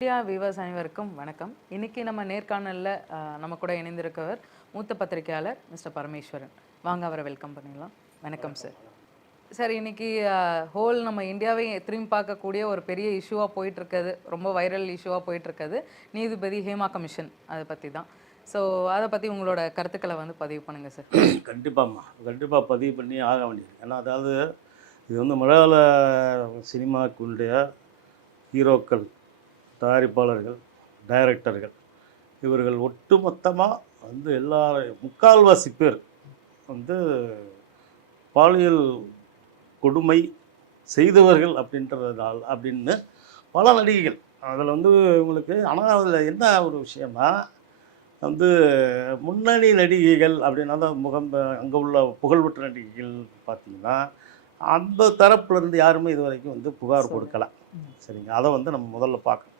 India viewers அனைவருக்கும் வணக்கம். இன்னைக்கு நம்ம நேர்காணல்ல நம்ம கூட இணைந்திருக்கவர் மூத்த பத்திரிகையாளர் மிஸ்டர் பரமேஸ்வரன். வாங்க அவரை வெல்கம் பண்ணிடலாம். வணக்கம் சார். சார் இன்னைக்கு நம்ம இந்தியாவை திரும்பி பார்க்கக்கூடிய ஒரு பெரிய இஷ்யூவாக போயிட்டு இருக்குது, ரொம்ப வைரல் இஷ்யூவாக போயிட்டு இருக்குது நீதிபதி ஹேமா கமிஷன். அதை பற்றி தான். ஸோ அதை பற்றி உங்களோட கருத்துக்களை வந்து பதிவு பண்ணுங்கள் சார். கண்டிப்பாக பதிவு பண்ணி ஆக வேண்டியது. ஏன்னா அதாவது இது வந்து மலையாள சினிமாக்குடைய ஹீரோக்கள், தயாரிப்பாளர்கள், டைரக்டர்கள் இவர்கள் ஒட்டுமொத்தமாக வந்து முக்கால்வாசி பேர் வந்து பாலியல் கொடுமை செய்தவர்கள் அப்படின்னு பல நடிகைகள் அதில் வந்து உங்களுக்கு. ஆனால் அதில் என்ன ஒரு விஷயம்னா வந்து முன்னணி நடிகைகள் அப்படின்னா தான் அங்கே உள்ள புகழ்பெற்ற நடிகைகள் பார்த்திங்கன்னா அந்த தரப்புலேருந்து யாருமே இது வரைக்கும் வந்து புகார் கொடுக்கல. சரிங்க, அதை வந்து நம்ம முதல்ல பார்க்கணும்.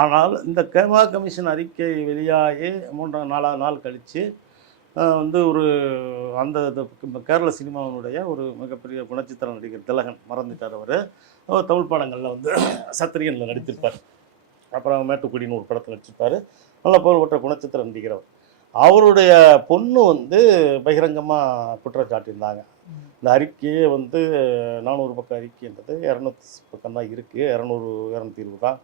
ஆனால் இந்த ஹேமா கமிஷன் அறிக்கை வெளியாகி 3-4 நாள் கழித்து வந்து அந்த கேரள சினிமாவினுடைய ஒரு மிகப்பெரிய குணச்சித்திர நடிகர் திலகன், மறந்துட்டார் அவர் தமிழ் படங்களில் வந்து சத்திரியனில் நடித்திருப்பார், அப்புறம் மேட்டுக்குடின்னு ஒரு படத்தில் நடிச்சிருப்பார், நல்ல புகழ்பெற்ற குணச்சித்திர நடிகர். அவருடைய பொண்ணு வந்து பகிரங்கமாக குற்றச்சாட்டியிருந்தாங்க. இந்த அறிக்கையே வந்து 400 பக்கம் அறிக்கைன்றது 200 பக்கம் தான் இருக்குது, 220 தான்.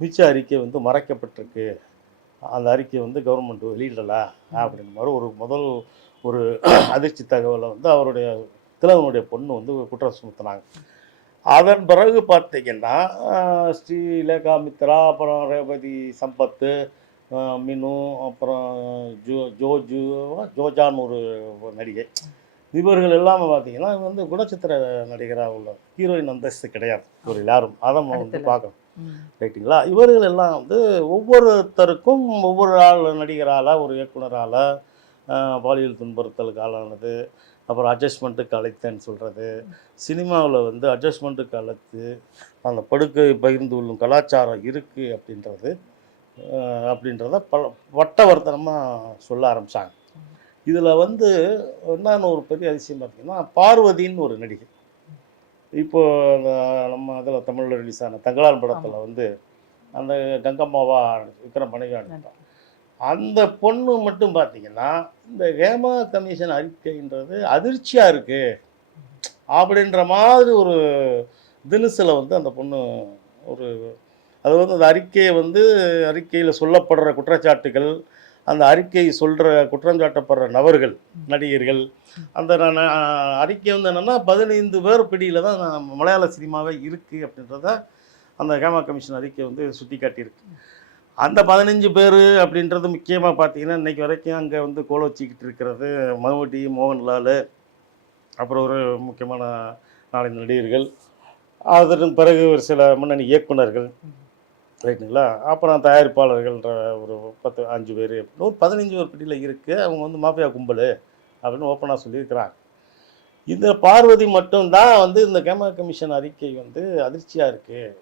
மிச்ச அறிக்கை வந்து மறைக்கப்பட்டிருக்கு, அந்த அறிக்கையை வந்து கவர்மெண்ட் வெளியிடலை அப்படின்ற மாதிரி முதல் ஒரு அதிர்ச்சி தகவலை வந்து அவருடைய திலகனுடைய பொண்ணு வந்து குற்றம் சுமத்தினாங்க. அதன் பிறகு பார்த்திங்கன்னா ஸ்ரீலேகா மித்ரா, அப்புறம் ரேவதி சம்பத்து, மினு, அப்புறம் ஜோஜான்னு ஒரு நடிகை, இவர்கள் எல்லாமே பார்த்திங்கன்னா வந்து குணச்சித்திர நடிகராக உள்ள ஹீரோயின் அந்தஸ்து கிடையாது இவர்கள் யாரும். அதை நம்ம வந்து பார்க்கணும், ரைட்டுங்களா? இவர்கள் எல்லாம் வந்து ஒவ்வொருத்தருக்கும் ஒவ்வொரு ஆள் நடிகரால், ஒரு இயக்குனரால் பாலியல் துன்புறுத்தலுக்கு ஆளானது, அப்புறம் அட்ஜஸ்ட்மெண்ட்டுக்கு அழைத்தேன்னு சொல்கிறது, சினிமாவில் வந்து அட்ஜஸ்ட்மெண்ட்டுக்கு அழைத்து அந்த படுக்கை பகிர்ந்து கொள்ளும் கலாச்சாரம் இருக்குது அப்படின்றத வட்டவர்த்தனமாக சொல்ல ஆரம்பித்தாங்க. இதில் வந்து என்னென்ன ஒரு பெரிய அதிசயம் பார்த்திங்கன்னா, பார்வதின்னு ஒரு நடிகை, இப்போது நம்ம அதில் தமிழில் ரிலீஸ் ஆன தங்களான் படத்தில் வந்து அந்த கங்கம்மாவா விக்ரம் மனைவி அனுப்பிட்டான். அந்த பொண்ணு மட்டும் பார்த்திங்கன்னா இந்த ஹேமா கமிஷன் அறிக்கைன்றது அதிர்ச்சியாக இருக்குது அப்படின்ற மாதிரி ஒரு தினசில் வந்து அந்த பொண்ணு அது வந்து அந்த அறிக்கையில் சொல்லப்படுற குற்றச்சாட்டுகள், அந்த அறிக்கை சொல்கிற குற்றஞ்சாட்டப்படுற நபர்கள், நடிகர்கள், அந்த அறிக்கை வந்து என்னென்னா 15 பேர் பிடியில் தான் மலையாள சினிமாவே இருக்குது அப்படின்றத அந்த ஹேமா கமிஷன் அறிக்கை வந்து சுட்டி காட்டியிருக்கு. அந்த 15 பேர் அப்படின்றது முக்கியமாக பார்த்திங்கன்னா இன்றைக்கி வரைக்கும் அங்கே வந்து கோல வச்சிக்கிட்டு இருக்கிறது மம்முட்டி, மோகன்லால், அப்புறம் ஒரு முக்கியமான 4 நடிகர்கள், அதன் பிறகு ஒரு சில முன்னணி இயக்குனர்கள், ரைட்டுங்களா? அப்புறம் தயாரிப்பாளர்கள்ன்ற ஒரு 5 பேர், ஒரு 15 பேர் பிடியில் இருக்குது. அவங்க வந்து மாஃபியா கும்பல் அப்படின்னு ஓப்பனாக சொல்லியிருக்கிறாங்க. இந்த பார்வதி மட்டும்தான் வந்து இந்த ஹேமா கமிஷன் அறிக்கை வந்து அதிர்ச்சியாக இருக்குது,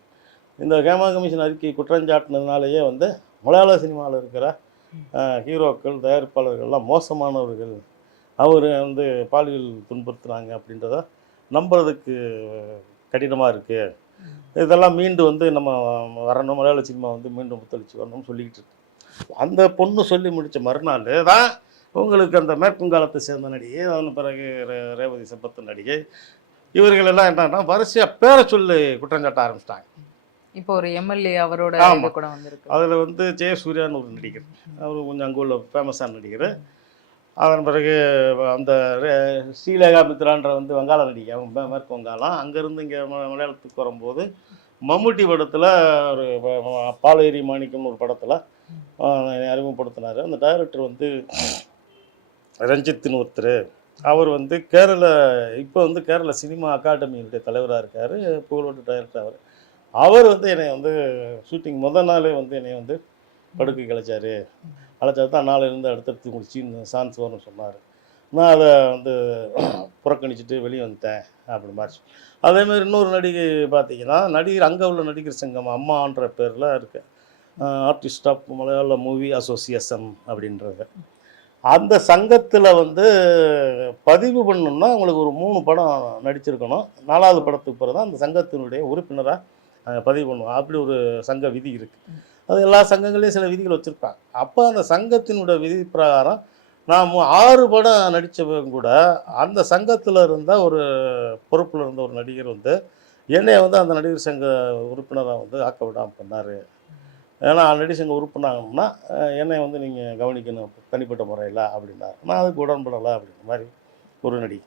இந்த ஹேமா கமிஷன் அறிக்கை குற்றஞ்சாட்டினதுனாலேயே வந்து மலையாள சினிமாவில் இருக்கிற ஹீரோக்கள், தயாரிப்பாளர்கள்லாம் மோசமானவர்கள், அவர் வந்து பாலியல் துன்புறுத்துனாங்க அப்படின்றத நம்புறதுக்கு கடினமாக இருக்குது, இதெல்லாம் மீண்டும் வந்து நம்ம வரணும், மலையாள சினிமா வந்து மீண்டும் புத்தளிச்சு வரணும்னு சொல்லிக்கிட்டு இருக்கு. அந்த பொண்ணு சொல்லி முடித்த மறுநாள் தான் உங்களுக்கு அந்த மேற்குங்காலத்தை சேர்ந்த நடிகை, அதன் பிறகு ரேவதி சம்பத்து நடிகை, இவர்கள் எல்லாம் என்னன்னா வரிசையாக பேரை சொல்லி குற்றஞ்சாட்ட ஆரம்பிச்சிட்டாங்க. இப்போ ஒரு எம்எல்ஏ அவரோட கூட வந்திருக்கு. அதில் வந்து ஜெயசூர்யான்னு ஒரு நடிகர், அவர் கொஞ்சம் அங்கே உள்ள ஃபேமஸான நடிகர். அதன் பிறகு அந்த ஸ்ரீலேகா மித்ரான்ற வந்து வங்காள நடிகை, அவங்க மேற்கு வங்காளம், அங்கேருந்து இங்கே மலையாளத்துக்கு வரும்போது மம்முட்டி படத்தில் ஒரு பாலேரி மாணிக்கம்னு ஒரு படத்தில் அறிமுகப்படுத்தினார். அந்த டைரக்டர் வந்து ரஞ்சித்னு ஒருத்தர், அவர் வந்து இப்போ வந்து கேரள சினிமா அகாடமியினுடைய தலைவராக இருக்கார், புகழோட டைரக்டர். அவர் வந்து என்னை வந்து ஷூட்டிங் முதல் நாளே வந்து என்னை வந்து படுக்கை அழைச்சாரு தான் நாளிலிருந்து அடுத்தடுத்து உங்களுக்கு சான்ஸ் வரும்னு சொன்னார். நான் அதை வந்து புறக்கணிச்சிட்டு வெளியே வந்துட்டேன் அப்படி மாதிரி. அதேமாதிரி இன்னொரு நடிகை பார்த்திங்கன்னா, அங்கே உள்ள நடிகர் சங்கம் அம்மான்ற பேரில் இருக்கு, ஆர்டிஸ்ட் ஆஃப் மலையாள மூவி அசோசியேஷன் அப்படின்றது. அந்த சங்கத்தில் வந்து பதிவு பண்ணணும்னா உங்களுக்கு ஒரு 3 படம் நடிச்சிருக்கணும். 4வது படத்துக்கு பிறகு தான் அந்த சங்கத்தினுடைய உறுப்பினராக பதிவு பண்ணுவோம். அப்படி ஒரு சங்க விதி இருக்குது. அது எல்லா சங்கங்களையும் சில விதிகள் வச்சுருப்பாங்க. அப்போ அந்த சங்கத்தினுடைய விதி பிரகாரம் நான் 6 படம் நடித்தவங்க கூட அந்த சங்கத்தில் இருந்த ஒரு பொறுப்பில் இருந்த ஒரு நடிகர் வந்து என்னைய வந்து அந்த நடிகர் சங்க உறுப்பினராக வந்து ஆக்க விடாமல் பண்ணார். ஏன்னா நடிகர் சங்க உறுப்பினராகணும்னா என்னை வந்து நீங்கள் கவனிக்கணும் தனிப்பட்ட முறையில் அப்படின்னாரு. நான் அதுக்கு உடன்படலை அப்படின்ற மாதிரி ஒரு நடிகை.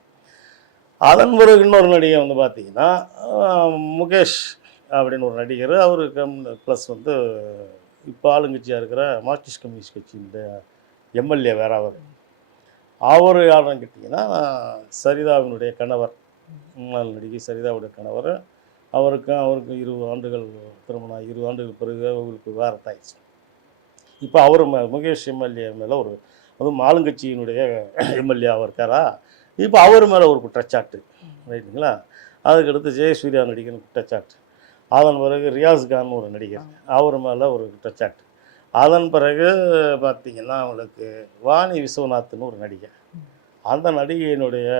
அதன் பிறகு இன்னொரு நடிகை வந்து பார்த்தீங்கன்னா முகேஷ் அப்படின்னு ஒரு நடிகர். அவருக்கு ப்ளஸ் வந்து இப்போ ஆளுங்கட்சியாக இருக்கிற மார்க்சிஸ்ட் கம்யூனிஸ்ட் கட்சியினுடைய எம்எல்ஏ வேற அவர் யாருன்னு கேட்டிங்கன்னா சரிதாவினுடைய கணவர், முன்னாள் நடிகை சரிதாவுடைய கணவர். அவருக்கு 20 ஆண்டுகள் திருமணம், 20 ஆண்டுகள் பிறகு அவங்களுக்கு வேறத்தாயிடுச்சு. இப்போ அவர் முகேஷ் எம்எல்ஏ மேலே ஒரு அதுவும் ஆளுங்கட்சியினுடைய எம்எல்ஏவாக இருக்காரா, இப்போ அவர் மேலே ஒரு குற்றச்சாட்டு, ரைட்டுங்களா. அதுக்கடுத்து ஜெயசூர்யா நடிகர் குற்றச்சாட்டு. அதன் பிறகு ரியாஸ் கான் ஒரு நடிகர், அவர் மேலே ஒரு குற்றச்சாட்டு. அதன் பிறகு பார்த்திங்கன்னா அவங்களுக்கு வாணி விஸ்வநாத்னு ஒரு நடிகை, அந்த நடிகையினுடைய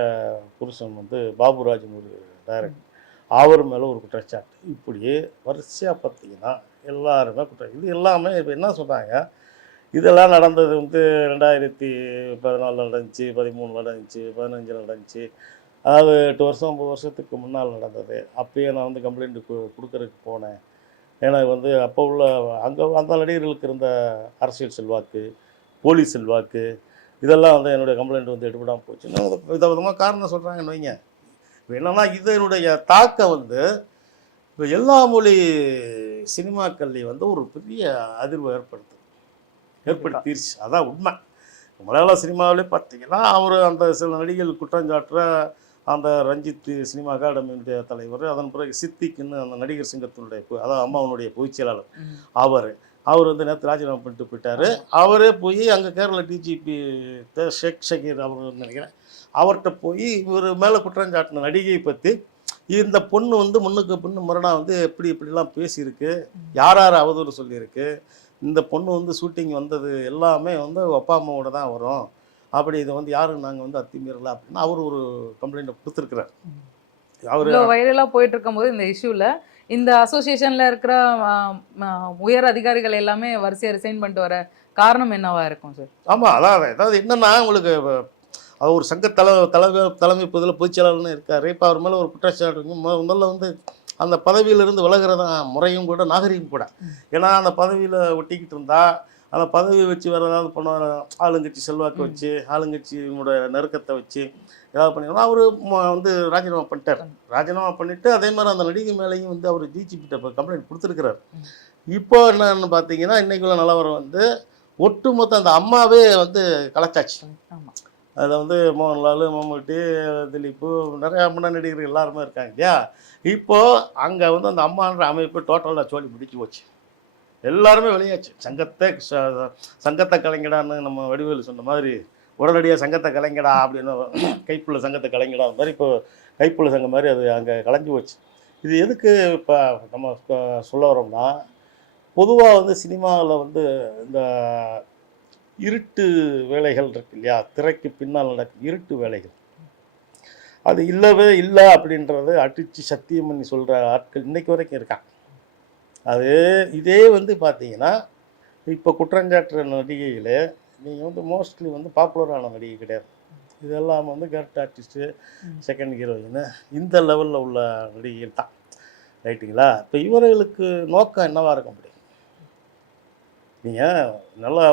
புருஷன் வந்து பாபுராஜ்னு ஒரு டைரக்டர், அவர் மேலே ஒரு குற்றச்சாட்டு. இப்படியே வரிசையாக பார்த்திங்கன்னா எல்லாருமே இது எல்லாமே இப்போ என்ன சொல்கிறாங்க, இதெல்லாம் நடந்தது வந்து 2014 நடந்துச்சு, 13 நடந்துச்சு, 15 நடந்துச்சு. அதாவது 8 வருஷம் 9 வருஷத்துக்கு முன்னால் நடந்தது. அப்பயே நான் வந்து கம்ப்ளைண்ட் கொடுக்கறதுக்கு போனேன். ஏன்னா வந்து அப்போ உள்ள அங்கே அந்த நடிகர்களுக்கு இருந்த அரசியல் செல்வாக்கு, போலீஸ் செல்வாக்கு, இதெல்லாம் வந்து என்னுடைய கம்ப்ளைண்ட் வந்து எடுபடாமல் போச்சு. விதவிதமாக காரணம் சொல்கிறாங்கன்னு வைங்க. இப்போ என்னென்னா இதனுடைய தாக்கம் வந்து இப்போ எல்லா மொழி சினிமாக்கள்லேயும் வந்து ஒரு பெரிய அதிர்வு ஏற்படுத்திருச்சு. அதான் உண்மை. மலையாள சினிமாவிலே பார்த்தீங்கன்னா அவர் அந்த சில நடிகர்கள் குற்றஞ்சாட்டுற அந்த ரஞ்சித் சினிமா அகாடமியினுடைய தலைவர், அதன் பிறகு சித்திக்குன்னு அந்த நடிகர் சங்கத்தினுடைய அதாவது அம்மாவனுடைய பொதுச் செயலாளர், அவர் வந்து நேற்று ராஜினாமா பண்ணிட்டு போயிட்டார். அவரே போய் அங்கே கேரள டிஜிபி ஷேக் ஷகீர் அவர் நினைக்கிறேன், அவர்கிட்ட போய் இவர் மேலே குற்றஞ்சாட்டின நடிகையை பற்றி இந்த பொண்ணு வந்து முன்னுக்கு பொண்ணு முரணா வந்து இப்படிலாம் பேசியிருக்கு, யார் அவதூறு சொல்லியிருக்கு, இந்த பொண்ணு வந்து ஷூட்டிங் வந்தது எல்லாமே வந்து அப்பா அம்மாவோட தான் வரும், அப்படி இதை வந்து யாரும் நாங்கள் வந்து அத்துமீறலை அப்படின்னு அவர் ஒரு கம்ப்ளைண்ட்டை கொடுத்துருக்குறார். அவர் வைரலாக போயிட்டு இருக்கும்போது இந்த இஷ்யூவில் இந்த அசோசியேஷனில் இருக்கிற உயர் அதிகாரிகள் எல்லாமே வரிசையாக ரிசைன் பண்ணிட்டு வர காரணம் என்னவா இருக்கும் சார்? ஆமாம், அதாவது என்னென்னா உங்களுக்கு அவர் ஒரு சங்க தலைமை பொதுச் செயலாளர்னு இருக்கார். இப்போ அவர் மேலே ஒரு குற்றச்சாட்டு முதல்ல வந்து அந்த பதவியிலிருந்து விலகிறதா முறையும் கூட நாகரிகம் கூட. ஏன்னா அந்த பதவியில் ஒட்டிக்கிட்டு இருந்தால் அந்த பதவியை வச்சு வேறு ஏதாவது பண்ண ஆளுங்கட்சி செல்வாக்கு வச்சு ஆளுங்கட்சியினுடைய நெருக்கத்தை வச்சு ஏதாவது பண்ணிங்கன்னா அவர் வந்து ராஜினாமா பண்ணிட்டார். ராஜினாமா பண்ணிவிட்டு அதே மாதிரி அந்த நடிகை மேலேயும் வந்து அவர் டிஜிபிட்ட இப்போ கம்ப்ளைண்ட் கொடுத்துருக்கிறார். இப்போ என்னன்னு பார்த்தீங்கன்னா இன்றைக்குள்ள நிலவரம் வந்து ஒட்டுமொத்த அந்த அம்மாவே வந்து கலைச்சாச்சு. அதில் வந்து மோகன்லால், மம்முட்டி, திலீப்பு, நிறையா முன்னணி நடிகர்கள் எல்லாருமே இருக்காங்க இல்லையா. இப்போது அங்கே வந்து அந்த அம்மான்ற அமைப்பு டோட்டலாக சோழி முடிச்சு போச்சு, எல்லாருமே வெளியாச்சு. சங்கத்தை கலைஞடான்னு நம்ம வடிவேலு சொன்ன மாதிரி உடனடியாக சங்கத்தை கலைஞடா அப்படின்னு கைப்புள்ள சங்கத்தை கலைஞடா அந்த மாதிரி இப்போ கைப்புள்ள சங்கம் மாதிரி அது அங்கே கலைஞ்சி போச்சு. இது எதுக்கு இப்போ நம்ம சொல்ல வரோம்னா, பொதுவாக வந்து சினிமாவில் வந்து இந்த இருட்டு வேலைகள் இருக்கு இல்லையா, திரைக்கு பின்னால் நடக்கும் இருட்டு வேலைகள், அது இல்லவே இல்லை அப்படின்றது அடித்து சத்தியம் பண்ணி சொல்கிற ஆட்கள் இன்றைக்கு வரைக்கும் இருக்காங்க. அது இதே வந்து பார்த்தீங்கன்னா இப்போ குற்றஞ்சாட்டுற நடிகைகளே நீங்கள் வந்து மோஸ்ட்லி வந்து பாப்புலரான நடிகை கிடையாது. இதெல்லாம் வந்து கரெக்ட் ஆர்டிஸ்ட்டு, செகண்ட் ஹீரோயின், இந்த லெவலில் உள்ள நடிகைகள் தான், ரைட்டுங்களா. இப்போ இவர்களுக்கு நோக்கம் என்னவாக இருக்க முடியும்? நீங்கள் நல்லா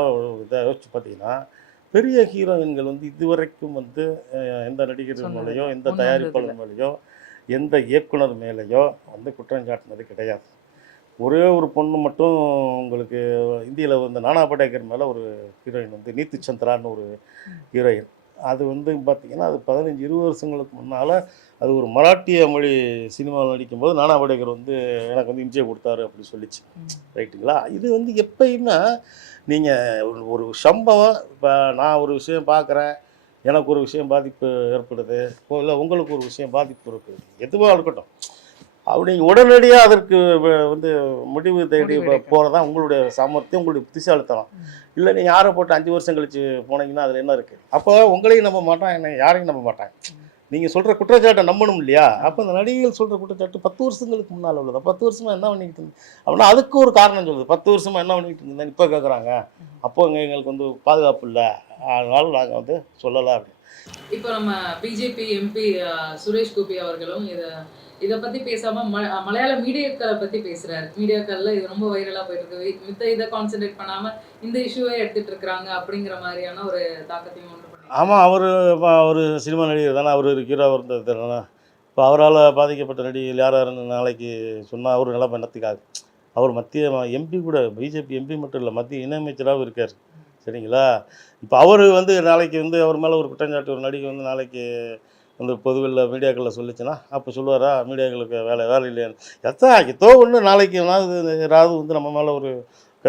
இதை யோசிச்சு பார்த்தீங்கன்னா பெரிய ஹீரோயின்கள் வந்து இதுவரைக்கும் வந்து எந்த நடிகர்கள் மேலேயோ எந்த தயாரிப்பாளர் மேலேயோ எந்த இயக்குனர் மேலேயோ வந்து குற்றஞ்சாட்டினது கிடையாது. ஒரே ஒரு பொண்ணு மட்டும் உங்களுக்கு இந்தியில் வந்து நானா படேகர் மேலே ஒரு ஹீரோயின் வந்து நீத்து சந்திரான்னு ஒரு ஹீரோயின், அது வந்து பார்த்திங்கன்னா அது 15-20 வருஷங்களுக்கு முன்னால் அது ஒரு மராட்டிய மொழி சினிமாவில் நடிக்கும்போது நானா படேகர் வந்து எனக்கு வந்து இன்டர்வியூ கொடுத்தாரு அப்படி சொல்லிச்சு, ரைட்டுங்களா. இது வந்து எப்பயுமே நீங்கள் ஒரு சம்பவம், இப்போ நான் ஒரு விஷயம் பார்க்குறேன், எனக்கு ஒரு விஷயம் பாதிப்பு ஏற்படுது, இல்லை உங்களுக்கு ஒரு விஷயம் பாதிப்பு இருக்குது, எதுவாக இருக்கட்டும், அப்படி உடனடியாக அதற்கு வந்து முடிவு தேடி போகிறதான் உங்களுடைய சாமர்த்தியம், உங்களுடைய புத்திசாலித்தனம். இல்லை நீங்கள் யாரை போட்டு 5 வருஷம் கழித்து போனீங்கன்னா அதில் என்ன இருக்குது? அப்போ உங்களையும் நம்ப மாட்டான், என்ன யாரையும் நம்ப மாட்டாங்க. நீங்கள் சொல்கிற குற்றச்சாட்டை நம்பணும் இல்லையா? அப்போ அந்த நடிகைகள் சொல்கிற குற்றச்சாட்டு 10 வருஷங்களுக்கு முன்னால் உள்ளதா? 10 வருஷமாக என்ன பண்ணிக்கிட்டு இருந்தேன் அப்படின்னா அதுக்கு ஒரு காரணம் சொல்லுது. 10 வருஷமாக என்ன பண்ணிக்கிட்டு இருந்தேன் இப்போ கேட்குறாங்க. அப்போ எங்களுக்கு வந்து பாதுகாப்பு இல்லை, அதனால நாங்கள் வந்து சொல்லலை அப்படின்னு. இப்போ நம்ம பிஜேபி எம்பி சுரேஷ் கோபி அவர்களும் இதை பத்தி பேசாம மலையாள மீடியாக்களை பத்தி பேசுறாரு. மீடியாக்கள்ல இது ரொம்ப வைரலா போயிட்டு இருக்கு. மித்த இதை கான்சென்ட்ரேட் பண்ணாம இந்த இஷ்யூவே எடுத்துட்டு இருக்காங்க அப்படிங்கிற மாதிரியான ஒரு தாக்கத்தையும் உண்டு பண்ணி. ஆமாம், அவர் சினிமா நடிகர் தானே, அவர் ஹீரோவாக இருந்தது தானே. இப்போ அவரால் பாதிக்கப்பட்ட நடிகைகள் யார் யாருன்னு நாளைக்கு சொன்னால் அவர் நிலைமை என்னத்துக்காக? அவர் மத்திய எம்பி கூட, பிஜேபி எம்பி மட்டும் இல்லை, மத்திய இணையமைச்சராகவும் இருக்கார். சரிங்களா? இப்போ அவர் வந்து நாளைக்கு வந்து அவர் மேலே ஒரு குற்றஞ்சாட்டு ஒரு நடிகை வந்து நாளைக்கு வந்து பொதுவில் மீடியாக்களில் சொல்லிச்சுன்னா அப்போ சொல்லுவாரா மீடியாக்களுக்கு வேலை இல்லையான்னு? ஏதோ ஒன்று நாளைக்கு யாராவது வந்து நம்ம மேலே ஒரு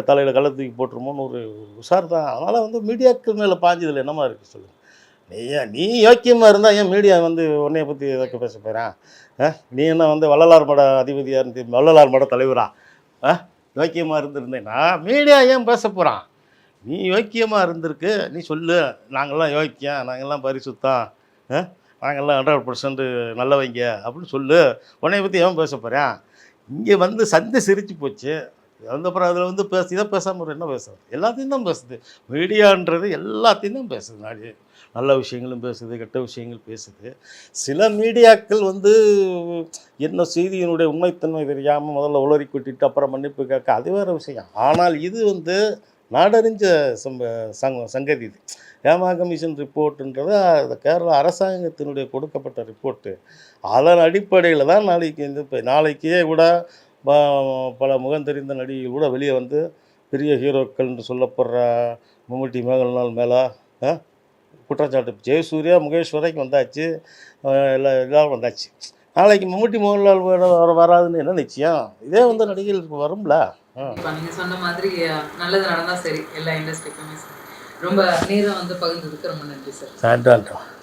தலையில் கள்ள தூக்கி போட்டுருமோன்னு ஒரு உஷார் தான். அதனால் வந்து மீடியாக்கள் மேலே பாஞ்சதில் என்னமா இருக்குது சொல்லுங்கள்? நீ யோக்கியமாக இருந்தால் ஏன் மீடியா வந்து உன்னைய பற்றி எதாக்க பேச போகிறான்? நீ என்ன வந்து வள்ளலார் மட அதிபதியாக இருந்து வள்ளலார் மட தலைவரா? யோக்கியமாக இருந்திருந்தேன்னா மீடியா ஏன் பேச போகிறான்? நீ யோக்கியமாக இருந்திருக்கு, நீ சொல்லு. நாங்கள்லாம் யோக்கியம், நாங்கள்லாம் பரிசுத்தம், நாங்கள்லாம் 100% நல்லவங்க அப்படின்னு சொல்லு. உன்னைய பற்றி ஏன் பேச போகிறேன்? இங்கே வந்து சந்தை சிரிச்சு போச்சு. அதுக்கப்புறம் அதில் வந்து இதை பேசாமல் என்ன பேசுறது? எல்லாத்தையும் தான் பேசுது மீடியான்றது, எல்லாத்தையும் தான் பேசுது. நல்ல விஷயங்களும் பேசுது, கெட்ட விஷயங்கள் பேசுது. சில மீடியாக்கள் வந்து என்ன செய்தியினுடைய உண்மைத்தன்மை தெரியாமல் முதல்ல உளறி கொட்டிட்டு அப்புறம் மன்னிப்பு கேட்க, அது வேறு விஷயம். ஆனால் இது வந்து நாடறிஞ்ச சங்கதி. இது ஹேமா கமிஷன் ரிப்போர்ட்டுன்றது அந்த கேரளா அரசாங்கத்தினுடைய கொடுக்கப்பட்ட ரிப்போர்ட்டு. அதன் அடிப்படையில் தான் நாளைக்கே கூட பல முகம் தெரிந்த நடிகைகள் கூட வெளியே வந்து பெரிய ஹீரோக்கள் என்று சொல்லப்படுற மம்முட்டி, மேகல்நாள் மேலே குற்றச்சாட்டு. ஜெயசூர்யா, முகேஷ் வரைக்கும் வந்தாச்சு, எல்லாரும் வந்தாச்சு. நாளைக்கு மம்முட்டி, மோகன்லால் வராதுன்னு என்ன நிச்சயம்? இதே வந்து நடிகைகளுக்கு வரும்ல. நீங்கள் சொன்ன மாதிரி நல்லது நடந்தால் சரி எல்லா இண்டஸ்ட்ரிக்குமே. ரொம்ப நேரம் வந்து பகிர்ந்ததுக்கு ரொம்ப நன்றி சார். நன்றி.